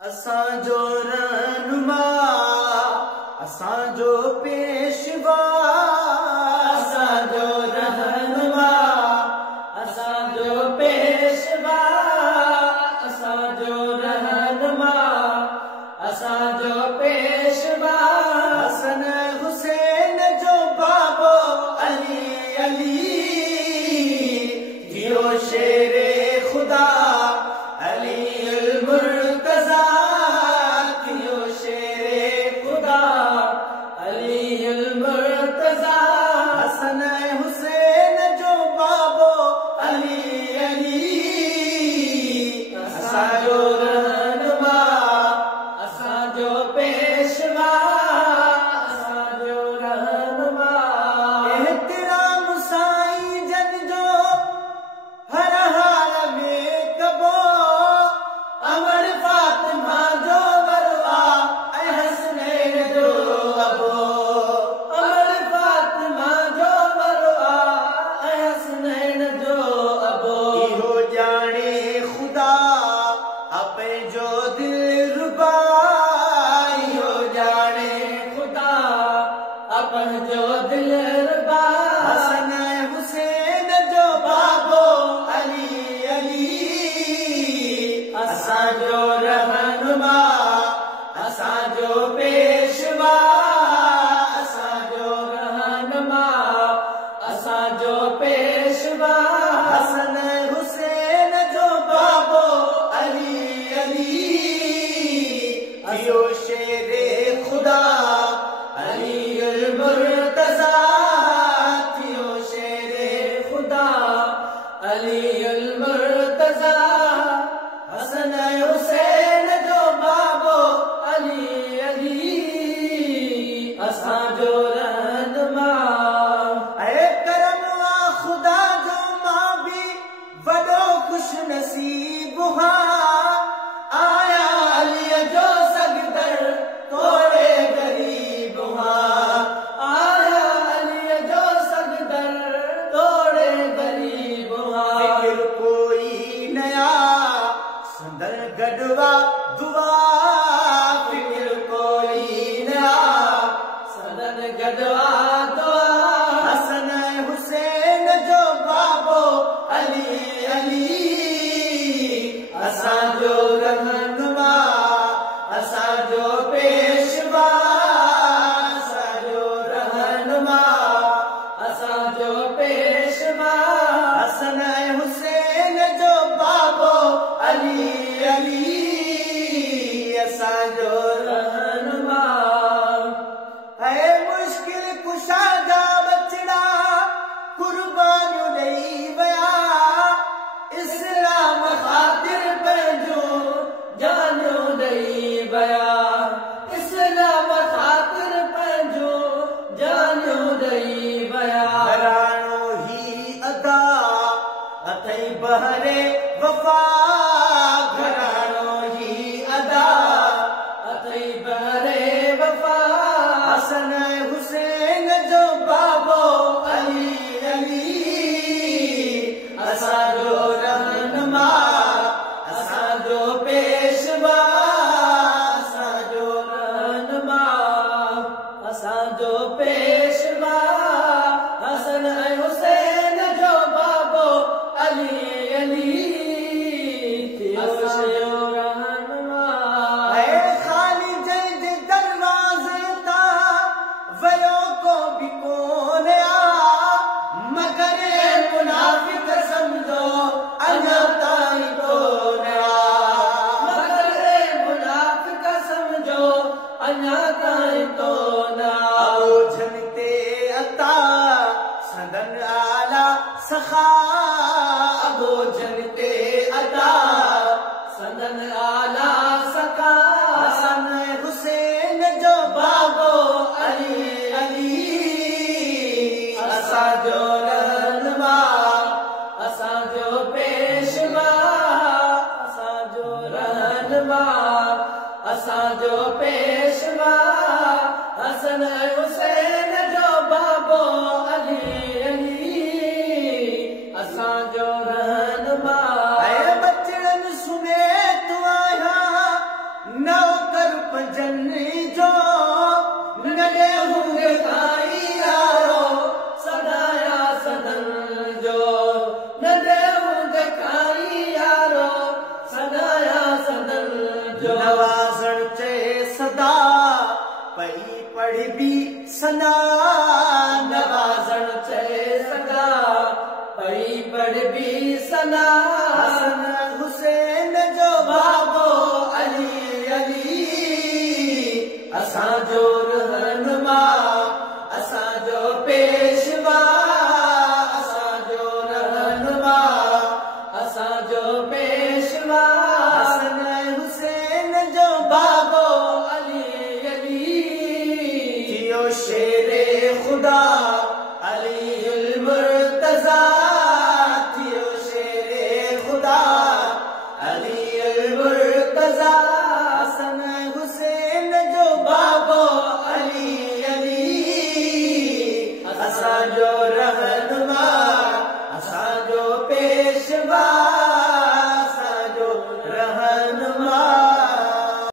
असांजो रहनुमा, असांजो पेशवा, असांजो रहनुमा, असांजो पेशवा, असांजो रहनुमा, असांजो पेशवा, हसन हुसैन जो बाबो अली अली, थियो शेरे खुदा अली मुर्तज़ा, थियो शेरे खुदा अली मुर्तज़ा, हसन हुसैन जो बाबो अली अली, असांजो रहनुमा, असांजो पेशवा, असांजो रहनुमा, एहतराम साईं जन जो हर हाल में कबो, अमर फातिमा जो वरवा ऐं हसनैन जो अबो, अमर फातिमा जो वरवा ऐं हसनैन जो अबो, इहो ॼाणे खुदा पंहिंजो दिलरुबा, इहो ॼाणे खुदा पंहिंजो दिलरुबा, हसन हुसैन जो बाबो अली अली, असांजो रहनुमा, असांजो पेशवा, असांजो रहनुमा, असांजो पेशवा, हसन हुसैन जो बाबो अली अली, थियो शेरे खुदा अली मुर्तज़ा, थियो शेरे खुदा अली मुर्तज़ा, हसन हुसैन जो बाबो अली अली, असांजो रहनुमा, ऐं करम वा खुदा जो मां बि वॾो खुश नसीब हा, आया अलीअ जो सगदर तोड़े ग़रीब हा, आया अलीअ जो सगदर तोड़े ग़रीब हा, फिक्र कोई नया संदर गढ़वा दुआ, फिक्र कोई नया संदर गढ़वा दुआ, हसन हुसैन जो बाबो अली अली, असांजो रहनुमा, असांजो पेशवा, असांजो रहनुमा, असांजो पेशवा, हसन हुसैन जो बाबो अली अली, असांजो रहनुमा, ऐं मुश्किल कुशा जा बचड़ा कुर्बानियूं ॾेई विया, इस्लाम ख़ातिर पंहिंजो जानियूं ॾेई विया, इस्लाम ख़ातिर पंहिंजो जानियूं ॾेई विया, घराणो ही अदा अथई बहरे वफ़ा, घराणो ही अदा अथई बहरे वफ़ा, हसन हुसैन जो बाबो अली अली, असांजो रहनुमा, असांजो पेशवा, असांजो रहनुमा, असांजो पेशवा, हसन हुसैन जो बाबो अली अली, असांजो रहनुमा, ऐं ख़ाली जंहिंजे दरवाज़े तां वियो को बि कोन आ, मगर मुनाफ़िक़ सम्झो अञा ताईं कोन आ, मगर मुनाफ़िक़ सम्झो अञा ताईं कोन आ, ओझनि ते अता संदन आला सखा, ओझनि ते अता संदन आला सखा, हसन हुसैन जो बाबो अली अली, असांजो रहनुमा, असांजो पेशवा, असांजो रहनुमा, असांजो पेशवा, हसन हुसैन जो बाबो अली अली, असांजो रहनुमा, ऐं बचड़नि सुमेत आया नवाज़ण चे सदा पई पढ़बी सना नवाज़ण चे सदा पई पढ़बी सना हसन हुसैन जो बाबो अली अली असांजो रहनुमा असांजो पेशवा असांजो रहनुमा असांजो पेशवा हसन हुसैन जो बाबो अली अली थियो शेरे खुदा अलीउल मुर्तज़ा थियो शेरे खुदा अलीउल मुर्तज़ा हसन हुसैन जो बाबो अली अली असांजो रहनुमा असांजो पेशवा